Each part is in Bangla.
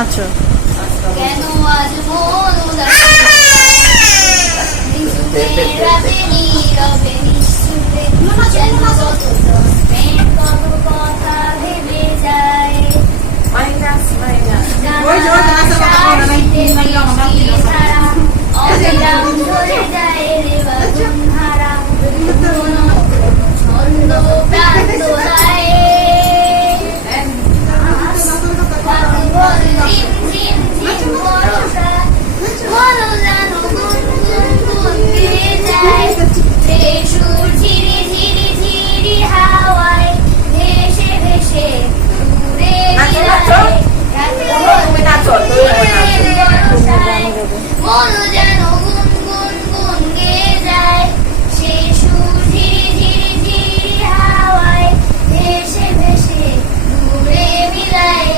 আসো কেন আজ মন যেন গুন গুন গুন গেয়ে যায় সে সুর ঝিরি ঝিরি ঝিরি হাওয়ায় ভেসে ভেসে দূরে মিলায়।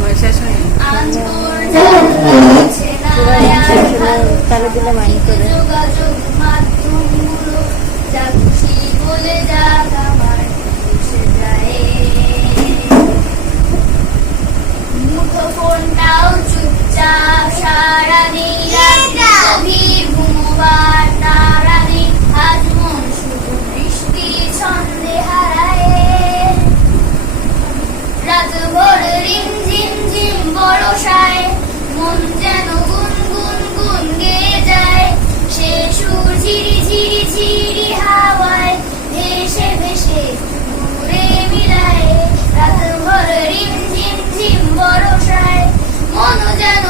হয় শেষ হয়নি চেনায় তাহলে দিলে মাইন্ড করে। যোগাযোগ মাধ্যমগুলো যা বলে যাক আমার এসে যায় মুঠোফোনটাও চুপচাপ সারাদিন রাত্রি মন যেন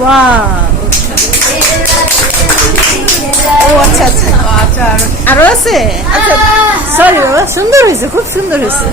ও আচ্ছা আচ্ছা। আচ্ছা আরও আছে? আচ্ছা সরি বাবা সুন্দর হয়েছে খুব সুন্দর হয়েছে।